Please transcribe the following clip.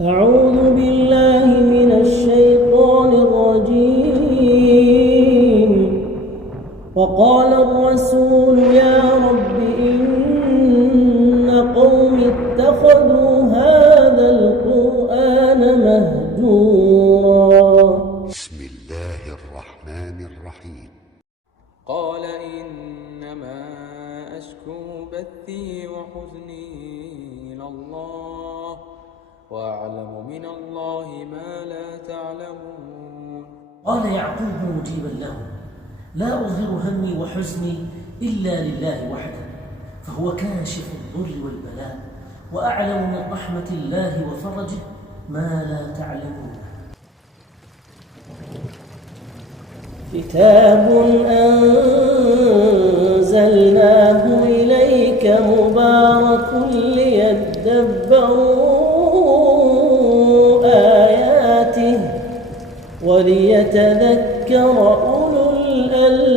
أعوذ بالله من الشيطان الرجيم. وقال الرسول يا رب إن قوم اتخذوا هذا القرآن مهجورا. بسم الله الرحمن الرحيم. قال إنما أشكو بثي وحزني إلى الله وأعلم من الله ما لا تعلمون. قال يعقوب مجيبا له: لا أظهر همي وحزني إلا لله وحده، فهو كاشف الضر والبلاء، وأعلم من رحمة الله وفرجه ما لا تعلمون. كتاب أنزلناه إليك مبارك ليدبروا آياته وليتذكر أولو الألباب.